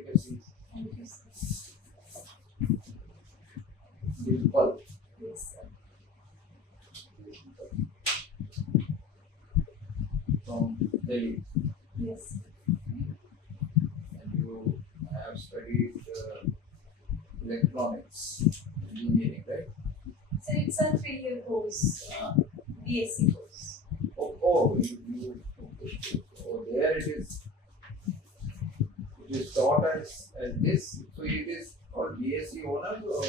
take a seat. Thank you, sir. Dimple. Yes, sir. From Delhi. Yes. And you have studied electronics engineering, right? So it's a 3-year course, BSc course. There it is. It is taught as this. So it is called BSc honors or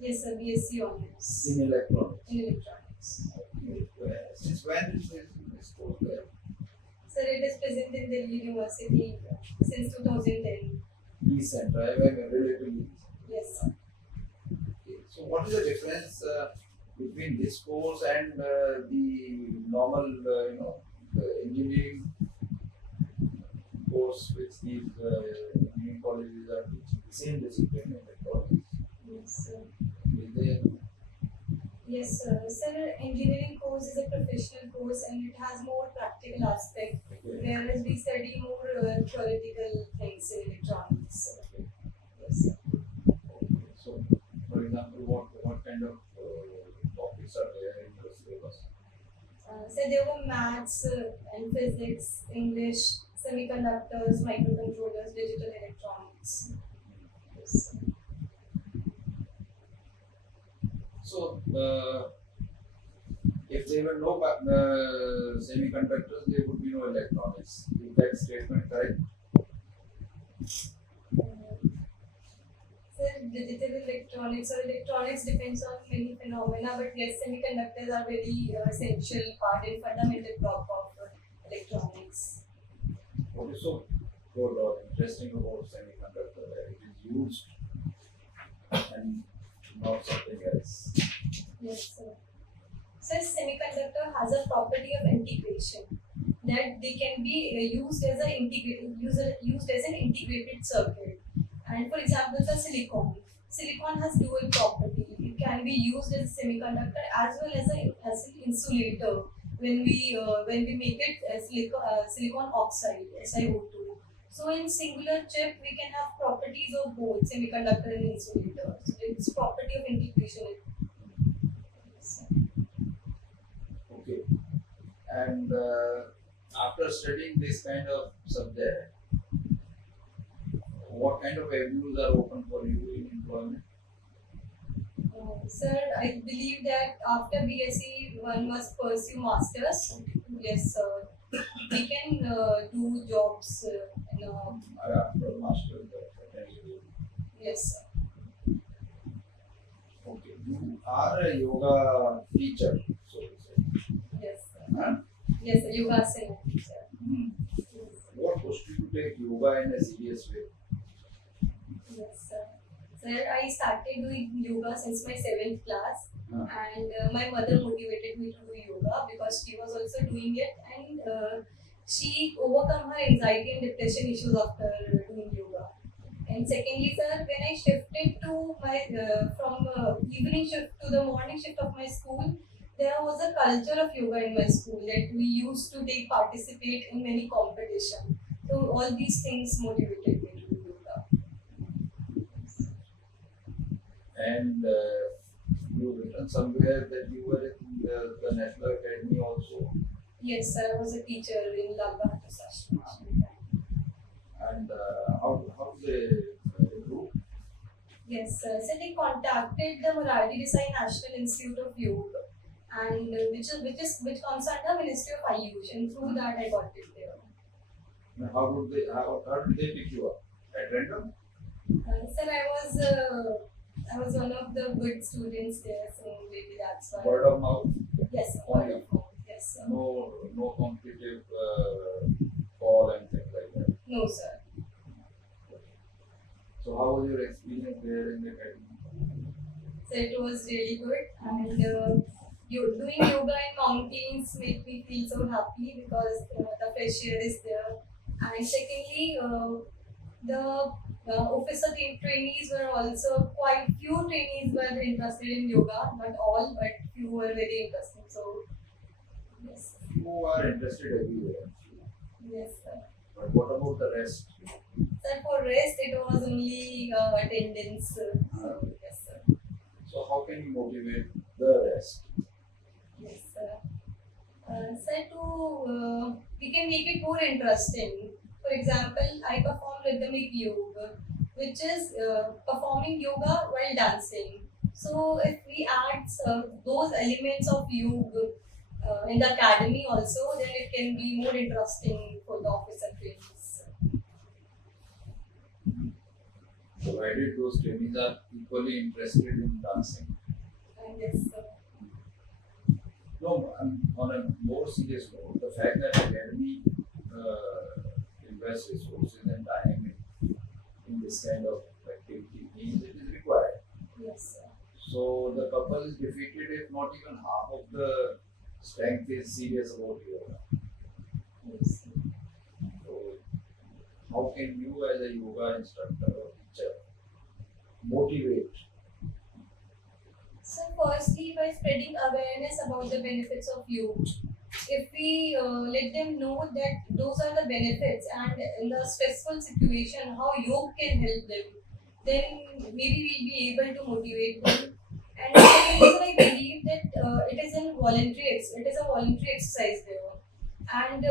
Yes, sir. BSc honors in electronics. in electronics. Okay. Since when is this course there? Sir, it is present in Delhi University since 2010. Recent, right? Relatively recent. Yes, sir. Okay. So what is the difference between this course and the normal, the engineering course which these engineering colleges are teaching? The same discipline in electronics. Yes, sir. Is there? Yes, sir. Sir, engineering course is a professional course and it has more practical aspect, Okay. whereas we study more theoretical things in electronics. Okay. Yes, sir. Okay. So, for example, what kind of topics are there in the syllabus? So there were maths and physics, English, semiconductors, microcontrollers, digital electronics. Yes, sir. So, if there were no semiconductors, there would be no electronics. Is that statement correct? Sir, digital electronics or electronics depends on many phenomena, but yes, semiconductors are very essential part and fundamental block of electronics. What is so good or interesting about semiconductor that it is used and not something else? Yes, sir. So semiconductor has a property of integration, that they can be used as an integrated circuit. And for example, the silicon. Silicon has dual property. It can be used as a semiconductor as well as an insulator when we make it as silicon oxide (SiO2). So in singular chip, we can have properties of both semiconductor and insulator. So it's property of integration. Okay. And after studying this kind of subject, what kind of avenues are open for you in employment? Sir, I believe that after BSc, one must pursue masters. Yes, sir. We can do jobs. After master's, Yes, sir. okay. You are a yoga teacher, so to say. Yes, sir. Huh? Yes, sir. Yogasana teacher. What pushed you to take yoga in a serious way? Yes, sir. Sir, I started doing yoga since my 7th class, and my mother motivated me to do yoga because she was also doing it, and she overcome her anxiety and depression issues after doing yoga. And secondly, sir, when I shifted to my from evening shift to the morning shift of my school, there was a culture of yoga in my school that we used to participate in many competition. So all these things motivated me to do yoga. And you written somewhere that you were in the National Academy also. Yes, sir. I was a teacher in Lal Bahadur Shastri. And how they recruit? Yes, sir. So they contacted the Marathi Desai National Institute of Yoga, and which comes under Ministry of Ayush, and through that I got it there. And how did they pick you up? At random? Sir, I was one of the good students there, so maybe that's why. Word of mouth? Yes, sir. Word of mouth. Yes, sir. No competitive call and things like that. No, sir. So how was your experience there in the academy? So it was really good, and doing yoga in mountains made me feel so happy because the fresh air is there. And secondly, the officer trainees were also quite few trainees were interested in yoga, not all, but few were very interested. So yes. You are interested everywhere. Yes, sir. But what about the rest? Sir, for rest, it was only attendance. Yes, sir. So how can you motivate the rest? Yes, sir. Sir, we can make it more interesting. For example, I perform rhythmic yoga, which is performing yoga while dancing. So if we add those elements of yoga in the academy also, then it can be more interesting for the officer trainees. Provided those trainees are equally interested in dancing. Yes, sir. No, on a more serious note, the fact that academy invests resources and time in this kind of activity means it is required. Yes, sir. So the couple is defeated if not even half of the strength is serious about yoga. Yes, sir. So how can you as a yoga instructor or teacher motivate? So firstly, by spreading awareness about the benefits of yoga, if we let them know that those are the benefits and in the stressful situation how yoga can help them, then maybe we'll be able to motivate them. And second reason, I believe that it is a voluntary exercise there, and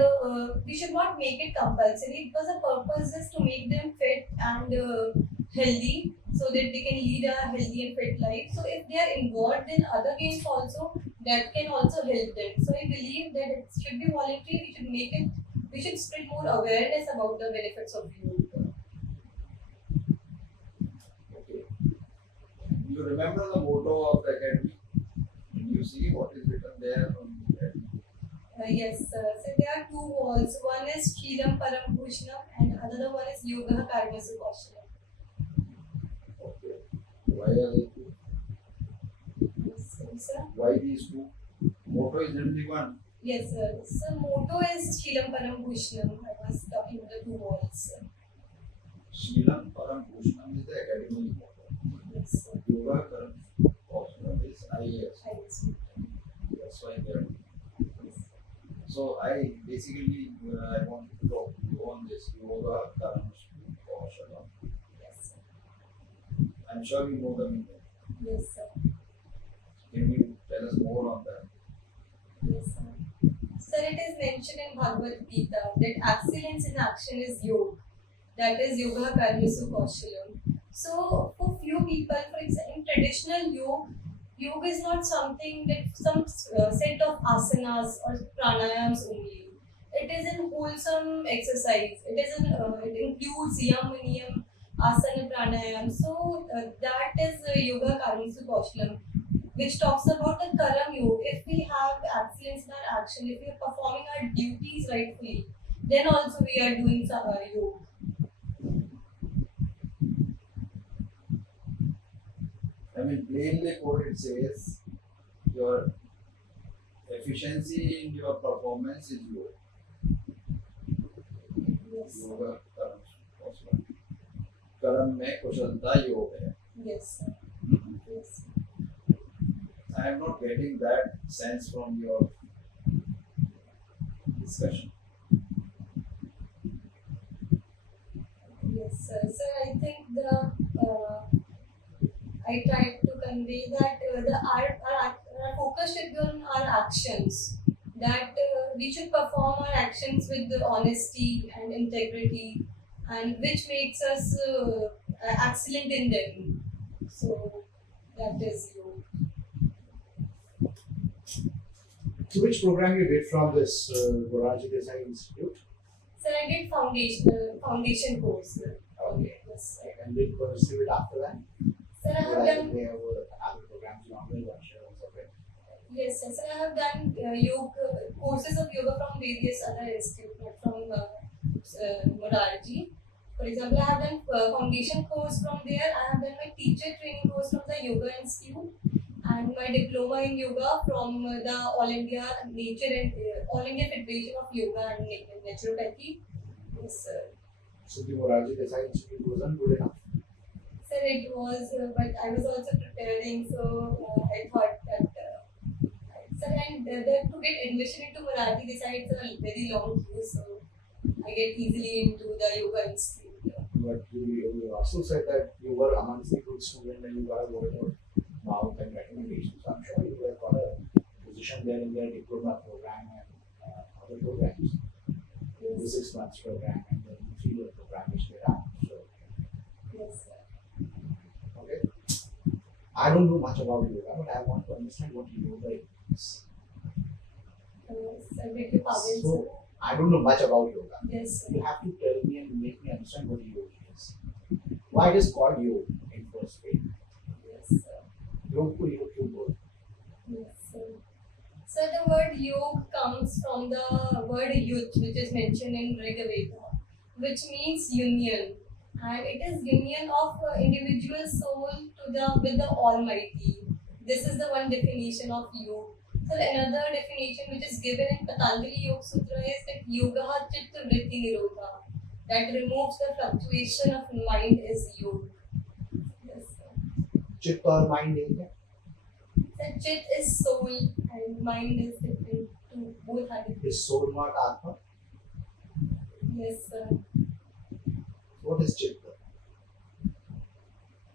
we should not make it compulsory because the purpose is to make them fit and healthy so that they can lead a healthy and fit life. So if they are involved in other games also, that can also help them. So I believe that it should be voluntary. We should spread more awareness about the benefits of yoga. Okay. You remember the motto of the academy? Can you see what is written there on the academy? Yes, sir. So there are two walls. One is Sriram Param Bhushanam and another one is Yoga Karma Sukoshanam. Okay. Why are they two? Yes, sir. Why these two? Motto is only one. Yes, sir. So motto is Sriram Param Bhushanam. I was talking about the two walls. Sheelam Param Bhushanam is the academy motto. Yes, sir. Yoga Karam Bhushanam is IAS. Yes. That's why they are. So I basically I want to talk to you on this Yoga Karam Bhushanam. Yes, sir. I'm sure you know the meaning. Yes, sir. Can you tell us more on that? Yes, sir. Sir, it is mentioned in Bhagavad Gita that excellence in action is yoga. That is yoga karmasu kaushalam. So, for few people, for example, in traditional yoga is not something that some set of asanas or pranayams only. It is an wholesome exercise. It includes yam, niyam, asana, pranayam. So, that is yoga karmasu kaushalam, which talks about the karam yoga. If we have excellence in our action, if we are performing our duties rightfully, then also we are doing some yoga. I mean, plainly put, it says your efficiency in your performance is yoga. Yes. Yoga Karam Bhushanam. Karam में कुशलता योग है. Yes, sir. Yes. I am not getting that sense from your discussion. Yes, sir. Sir, I think I tried to convey that our focus should be on our actions. That we should perform our actions with the honesty and integrity, and which makes us excellent in them. So that is you. So which program you did from this Goraji Desai Institute? Sir, I did foundation course. Okay. Yes, sir. And did you pursue it after that? Sir, I have Like done. there were other programs longer than sure of it. Yes, sir. Sir, I have done yoga courses of yoga from various other institutes, not from Morality. For example, I have done foundation course from there. I have done my teacher training course from the Yoga Institute, and my diploma in yoga from the All India Federation of Yoga and Naturopathy. Yes, sir. So the Goraji Desai Institute wasn't good enough. Sir, it was, but I was also preparing, so I thought that. Sir, and to get admission into Marathi, it's a very long queue, so I get easily into the yoga institute. But you also said that you were amongst the good student and you got a word of mouth and recommendations. I'm sure you have got a position there in their diploma program and other programs. The 6 months program and the 3-year program which they have. So, Yes, sir. okay. I don't know much about yoga, but I want to understand what yoga is. I beg your pardon, sir. So, I don't know much about yoga. Yes, sir. You have to tell me and make me understand what yoga is. Why it is called yoga in first place? Yes, sir. Yoga ko yoga kyun bolte? Yes, sir. So the word yog comes from the word yuj, which is mentioned in Rig Veda, which means union, and it is union of individual soul to the with the Almighty. This is the one definition of yoga. So another definition which is given in Patanjali Yoga Sutra is that yoga chitta vritti nirodha, that removes the fluctuation of mind is yoga. Yes, sir. Chit or mind एक है. The chit is soul and mind is different. Both are different. Is soul not Atma? Yes, sir. What is chit?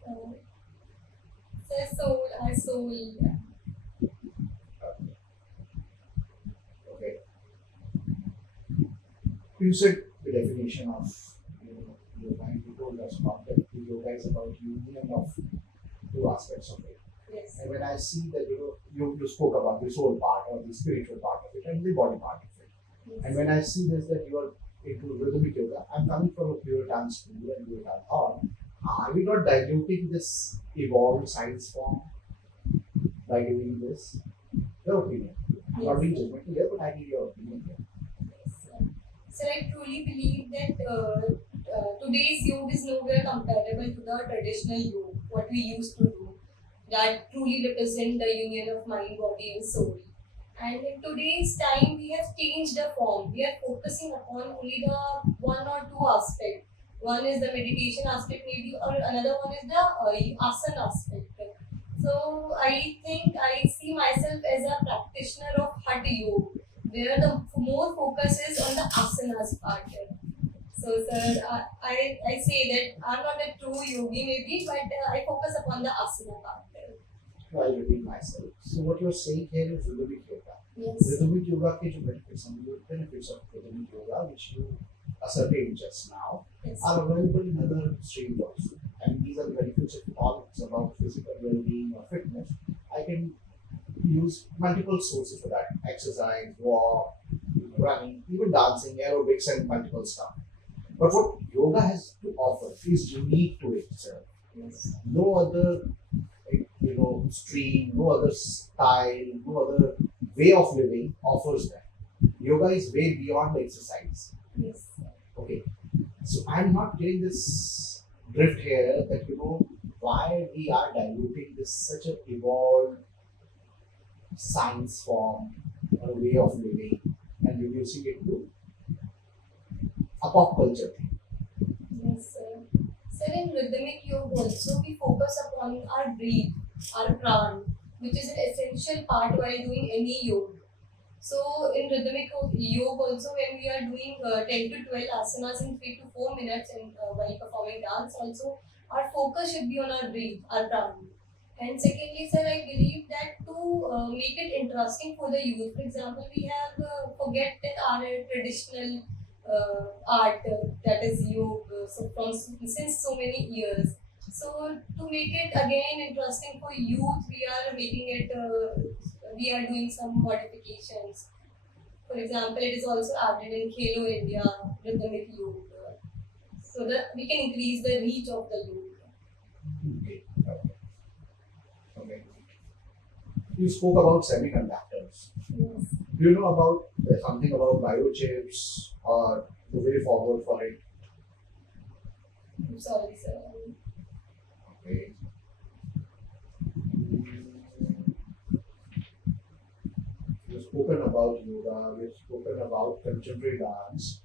So soul, our soul. Okay. You said the definition of yoga and you told us about that yoga is about union of two aspects of it. Yes. And when I see that you spoke about the soul part or the spiritual part of it and the body part of it. Yes. And when I see this that you are into rhythmic yoga, I'm coming from a Puritan school and Puritan thought. Are we not diluting this evolved science form by doing this? Your opinion. I'm not being judgmental here, but I need your opinion here. So I truly believe that today's yoga is nowhere comparable to the traditional yoga, what we used to do, that truly represent the union of mind, body and soul. And in today's time, we have changed the form. We are focusing upon only the one or two aspects. One is the meditation aspect maybe, or another one is the asana aspect. So I think I see myself as a practitioner of Hatha Yoga, where the more focus is on the asanas part. So sir, I say that I'm not a true yogi maybe, but I focus upon the asana part. I repeat myself. So what you're saying here is rhythmic yoga. Yes. Rhythmic yoga के जो benefits हैं, the benefits of rhythmic yoga which you ascertained just now Yes. are available in other streams also. And these are the benefits of all it's about physical well-being or fitness. I can use multiple sources for that. Exercise, walk, running, even dancing, aerobics and multiple stuff. But what yoga has to offer is unique to itself. Yes. No other stream, no other style, no other way of living offers that. Yoga is way beyond the exercise. Yes. Okay. So I'm not getting this drift here that why we are diluting this such an evolved science form or way of living and reducing it to a pop culture thing. Yes, sir. Sir, in rhythmic yoga also we focus upon our breath, our pran, which is an essential part while doing any yoga. So in rhythmic yoga also when we are doing 10 to 12 asanas in 3 to 4 minutes and while performing dance also, our focus should be on our breath, our pran. And secondly, sir, I believe that to make it interesting for the youth, for example, we have forgotten our traditional art that is yoga since so many years. So to make it again interesting for youth, we are making it. We are doing some modifications. For example, it is also added in Khelo India rhythmic yoga, so that we can increase the reach of the yoga. Okay. You spoke about semiconductors. Yes. Do you know about something about biochips or the way forward for it? I'm sorry, sir. Okay. We've spoken about yoga, we've spoken about contemporary dance.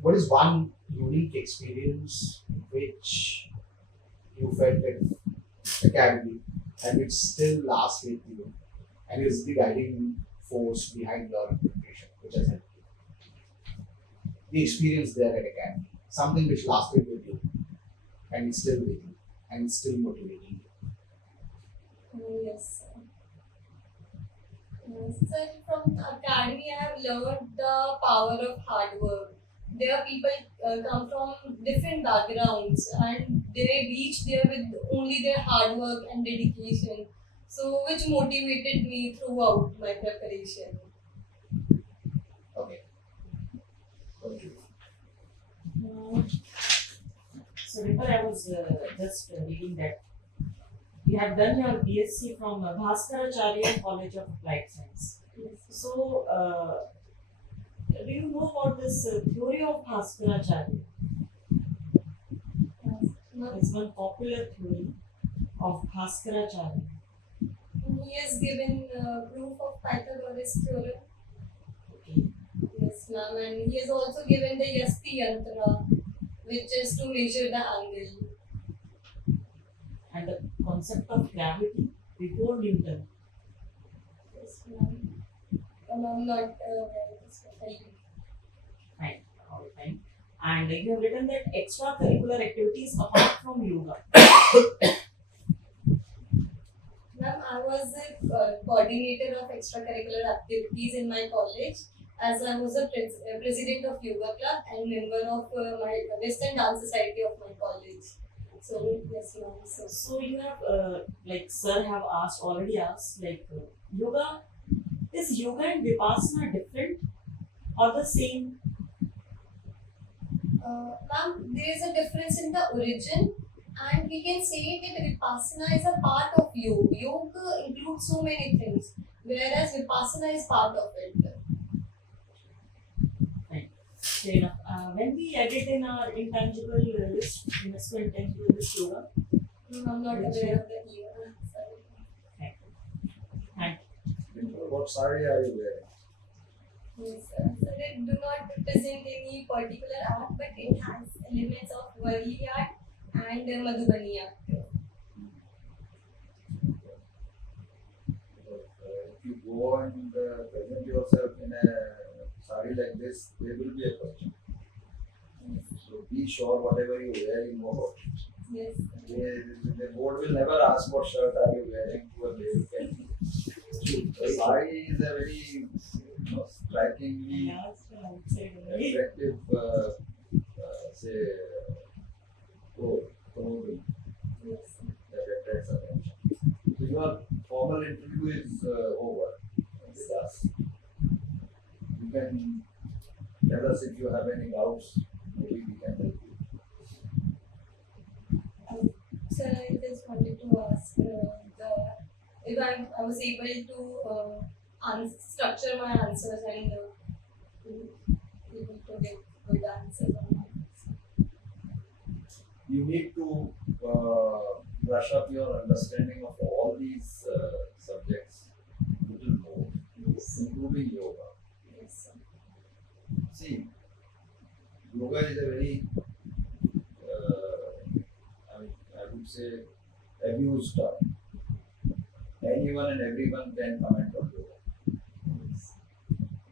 What is one unique experience which you felt at academy and which still lasts with you and is the guiding force behind your preparation, which has helped you? the experience there at academy, something which lasted with you and is still with you and is still motivating you. Yes, sir. Yes, sir, from academy I have learned the power of hard work. There are people come from different backgrounds and they reach there with only their hard work and dedication. So which motivated me throughout my preparation. Okay. Continue. So, Dimple, I was just reading that you have done your BSc from Bhaskaracharya College of Applied Science. Yes. So, do you know about this theory of Bhaskaracharya? It's one popular theory of Bhaskaracharya. He has given proof of Pythagoras theorem. Okay. Yes, ma'am, and he has also given the Yasti Yantra, which is to measure the angle. And the concept of gravity before Newton. Yes, ma'am. I'm not aware of this, but thank you. Fine, all fine. And you have written that extracurricular activities apart from yoga. Ma'am, I was a coordinator of extracurricular activities in my college, as I was a president of yoga club and member of my Western Dance Society of my college. So yes, ma'am. So you have, like sir have asked, already asked, like yoga, is yoga and Vipassana different or the same? Ma'am, there is a difference in the origin, and we can say that Vipassana is a part of yoga. Yoga includes so many things, whereas Vipassana is part of it. Fair enough. When we added in our intangible list, investment intangible list yoga, I'm not aware of the year. Sorry. and What sari are you wearing? Yes, sir. So they do not represent any particular art, but it has elements of Varli art and Madhubani art. If you go and present yourself in a sari like this, there will be a question. So be sure whatever you wear, you know about it. Yes. The board will never ask what shirt are you wearing to a baby pen. The sari is a very strikingly attractive, say, clothing Yes. that attracts attention. So your formal interview is over with us. You can tell us if you have any doubts. Maybe we can help you. So I just wanted to ask if I was able to structure my answers and able to get good answers on that. You need to brush up your understanding of all these subjects a little more, Yes. including yoga. Yes, sir. See, yoga is a very, I would say, abused term. Anyone and everyone can comment on yoga.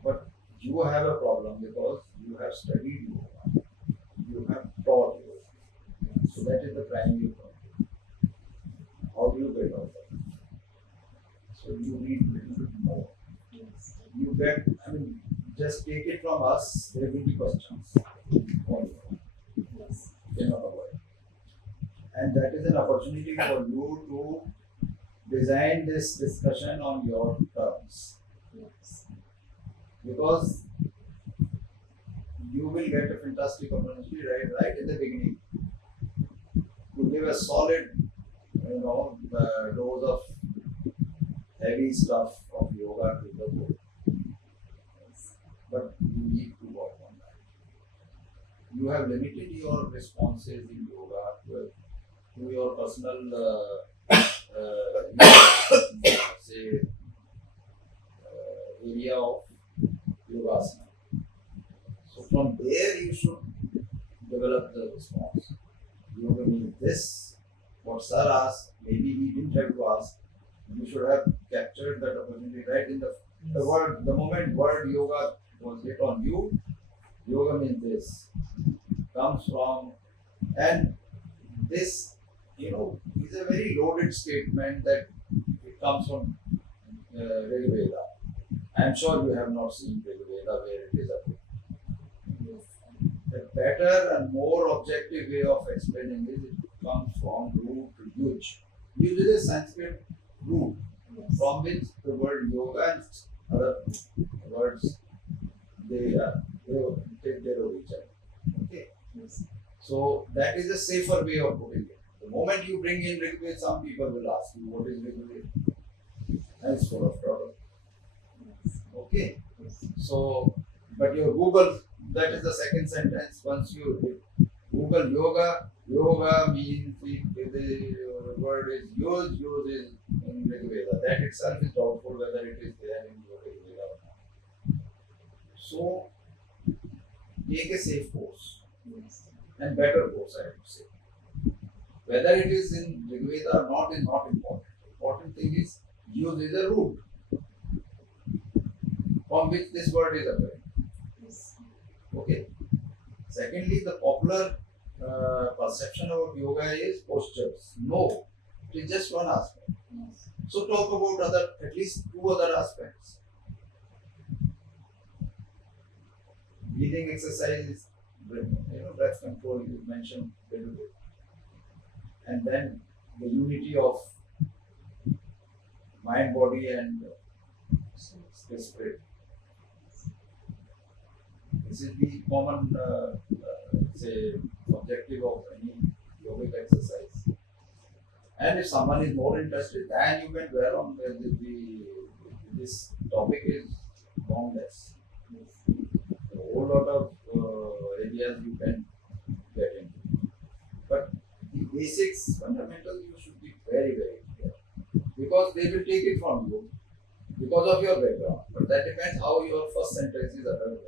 But you have a problem because you have studied yoga, you have taught yoga. So that is the primary problem. How do you get out of it? So you need a little bit more. Yes. You get, just take it from us, there will be questions. Yes. Cannot avoid. And that is an opportunity for you to design this discussion on your terms. Yes. Because you will get a fantastic opportunity right in the beginning to give a solid, dose of heavy stuff of yoga to the board. But you need to work on that. You have limited your responses in yoga to your personal, say, area of yogasana. So from there you should develop the response. Yoga means this. What sir asked, maybe he didn't have to ask. You should have captured that opportunity right in the moment word yoga was hit on you. yoga means this, comes from, and this, is a very loaded statement that it comes from Rig Veda. I am sure you have not seen Rig Veda where it is approved. Yes, sir. The better and more objective way of explaining this, it comes from root yuj. Yuj is a Sanskrit root Yes. from which the word yoga and other words they take their origin. Okay, Yes. so that is a safer way of putting it. The moment you bring in Rig Veda, some people will ask you what is Rig Veda, and it's full of trouble. Yes. Okay, Yes. so but your Google, that is the second sentence. Once you Google yoga, yoga means the word is used is in Rig Veda. That itself is doubtful whether it is there in Rig Veda or not. So take a safe course Yes. and better course, I would say. Whether it is in Rig Veda or not is not important. Important thing is use is a root from which this word is appearing. Yes. Okay. Secondly, the popular perception about yoga is postures. No, it is just one aspect. Yes. So talk about at least two other aspects. Breathing exercises, breath control you mentioned a little bit, and then the unity of mind, body, and spirit. This is the common, say, objective of any yogic exercise. And if someone is more interested, then you can dwell on this topic is boundless. Yes. A whole lot of areas you can get into. But the basics, fundamentals, you should be very, very clear. Because they will take it from you because of your background. But that depends how your first sentences are done.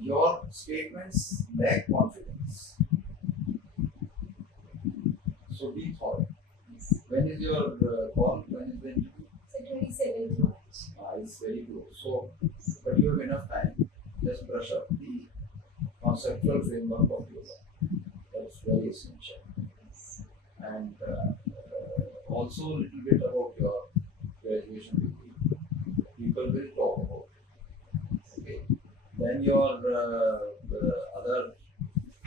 Your statements lack confidence. So be thorough. Yes. When is your call? When is the interview? So 27th March. It's very close. So, but you have enough time. Just brush up the conceptual framework of yoga. That's very essential. Yes. And also a little bit about your graduation degree. People will talk about it. Okay. Then your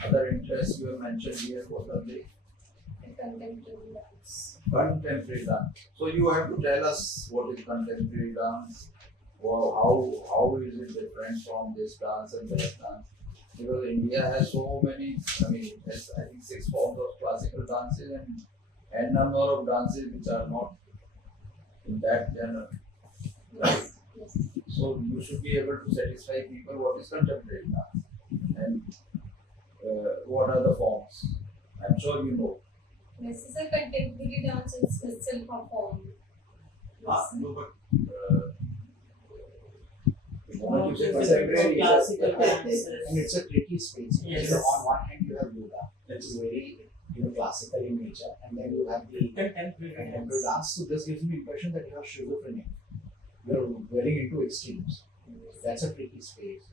other interests you have mentioned here, what are they? And contemporary dance. Contemporary dance. So you have to tell us what is contemporary dance, or how is it different from this dance and that dance? Because India has so many, it has I think 6 forms of classical dances and n number of dances which are not in that genre. Right? Yes. So you should be able to satisfy people what is contemporary dance and what are the forms. I'm sure you know. This is a contemporary dance is still performed. Yes. No, but the moment you say Different contemporary, from classical it's a- dances. And it's a tricky space. Yes. So on one hand you have yoga, that's very classical in nature, and then you have the Contemporary contemporary dance. dance. So this gives me impression that you are schizophrenic. You're very into extremes. That's a tricky space.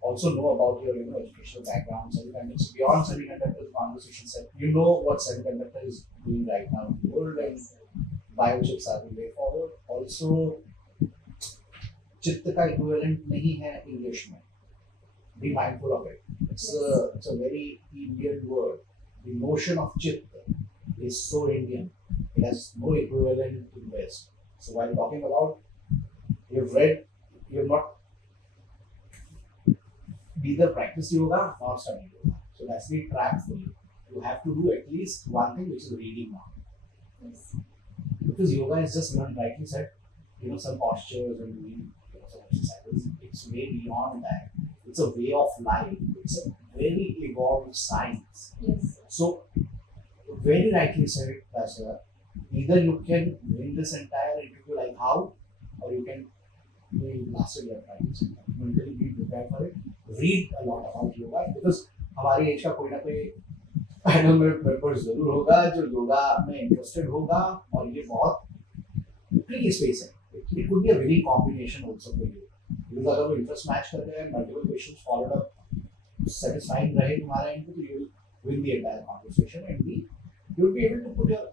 Also know about your educational background, semiconductors, beyond semiconductors conversation set. You know what semiconductor is doing right now in the world, and biochips are the way forward. Also, चित्त का equivalent नहीं है English में. Be mindful of it. It's a very Indian word. The notion of chitta is so Indian. It has no equivalent in West. So while talking about, you've not neither practice yoga nor study yoga. So that's the trap for you. You have to do at least one thing, which is reading now. Yes. Because yoga is just not rightly said, some postures and doing some exercises. It's way beyond that. It's a way of life. It's a very evolved science. Yes. So, very rightly said, Pastor, either you can win this entire interview like how, or you can be master your practice. Mentally be prepared for it. Read a lot about yoga because हमारी as का कोई ना कोई panel member जरूर होगा जो योगा में interested होगा और ये बहुत ट्रिकी स्पेस है. It could be a winning combination also for you. Because अगर वो interest match करते हैं, multiple questions followed up, satisfying रहे तुम्हारा input, you will win the entire conversation and you will be able to put your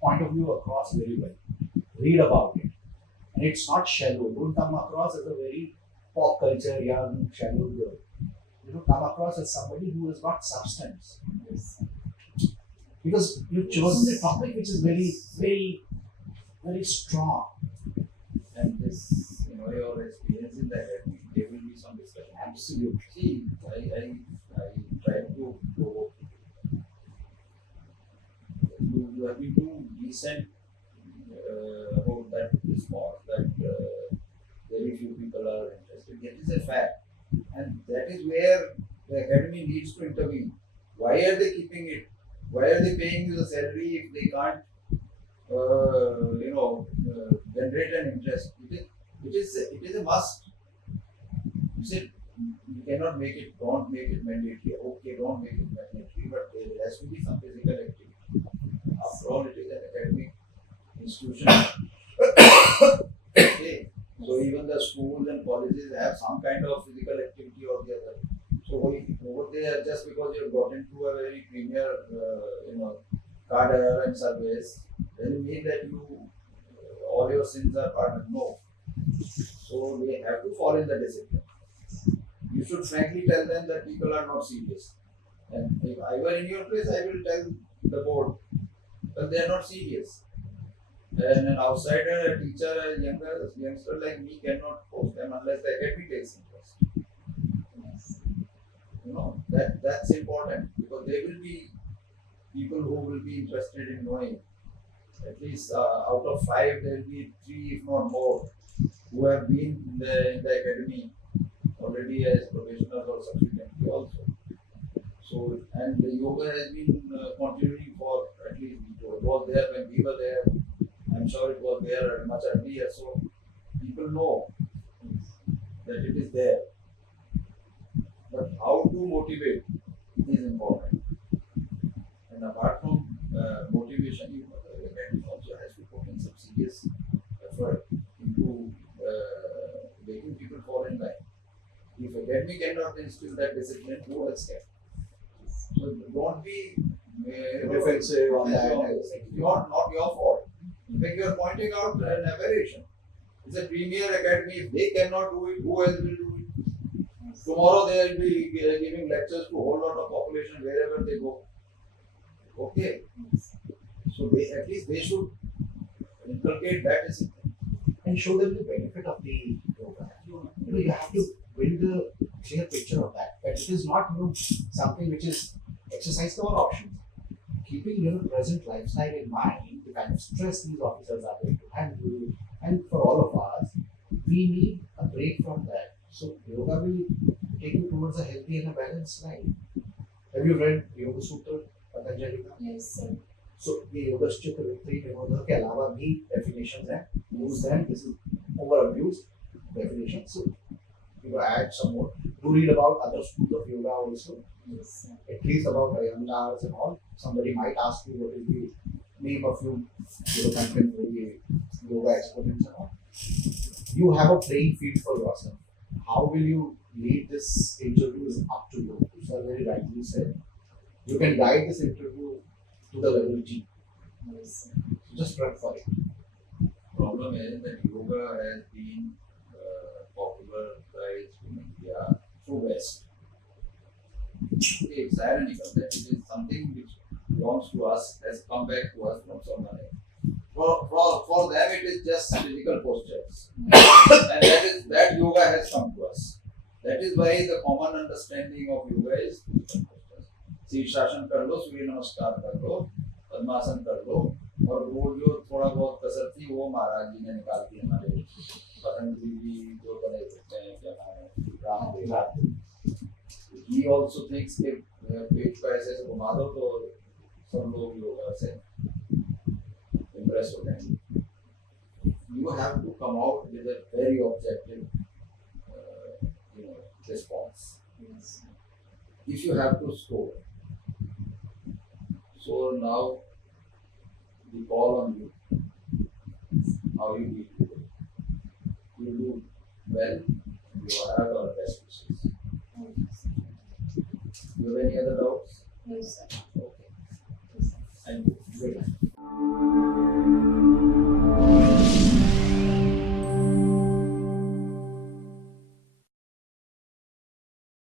point of view across very well. Read about it, and it's not shallow. Don't come across as a very pop culture young shallow girl. You know, come across as somebody who has got substance. Because you've chosen the topic which is very, very, very strong. And this, your experience in the academy, there will be some discussion. Absolutely. See, I try to go. You have been too decent about that response that very few people are interested. That is a fact, and that is where the academy needs to intervene. Why are they keeping it? Why are they paying you the salary if they can't, generate an interest? It is a must. You said you cannot make it. Don't make it mandatory. Okay, don't make it mandatory, but there has to be some physical activity. After all, it is an academic institution. Okay. So even the schools and colleges have some kind of physical activity or the other. So over there, just because you have got into a very premier, cadre and service, doesn't mean that all your sins are pardoned. No. So they have to follow in the discipline. You should frankly tell them that people are not serious. And if I were in your place, I will tell the board that they are not serious. And an outsider, a teacher, a youngster like me cannot post them unless the academy takes interest. That's important, because there will be people who will be interested in knowing. At least out of 5, there will be 3, if not more, who have been in the academy already as professionals or subsequently also. So, and the yoga has been continuing for at least, it was there when we were there. I'm sure it was there much earlier. So people know that it is there. But how to motivate is important. And apart from motivation, the academy also has to put in some serious effort into making people fall in line. If academy cannot instill that discipline, who else can? So don't be Defensive on that. Not your fault. In fact, you are pointing out an aberration. It's a premier academy. If they cannot do it, who else will do it? Tomorrow they will be giving lectures to a whole lot of population wherever they go. Okay. So at least they should inculcate that discipline. And show them the benefit of the yoga. You have to build a clear picture of that. But it is not something which is exercise to all options. Keeping your present lifestyle in mind, the kind of stress these officers are going to handle, and for all of us, we need a break from that. So yoga will take you towards a healthy and a balanced life. Have you read Yoga Sutra, Patanjali ka? Yes, sir. So the Yoga Sutra Victory Vinodha के अलावा भी definitions हैं. Use them. This is over abused definition. So you add some more. Do read about other schools of yoga also. Yes, sir. At least about Ayangas and all. Somebody might ask you what is the name of your contemporary yoga exponents and all. You have a playing field for yourself. How will you lead this interview is up to you. Sir very rightly said. You can guide this interview to the level G. Yes, sir. So just prep for it. Problem is that yoga has been popularized in India through West. It's ironical that it is something which belongs to us, has come back to us from someone else. For them, it is just physical postures, and that yoga has come to us. That is why the common understanding of yoga is physical postures. शीर्षासन कर लो, सूर्य नमस्कार कर लो, पद्मासन कर लो, और वो जो थोड़ा बहुत कसरत थी वो महाराज जी ने निकाल दी हमारे पतंजलि जी जो बने होते हैं क्या नाम है रामदेव. He also thinks कि पेट को ऐसे ऐसे घुमा दो तो सब लोग योगा से impress हो जाएंगे. You have to come out with a very objective, response. Yes. If you have to score, so now we call on you. How you deal with it. You do well, You have our best wishes. Thank you, sir. You have any other doubts? No, sir. Okay. Yes, sir. Thank you. Great.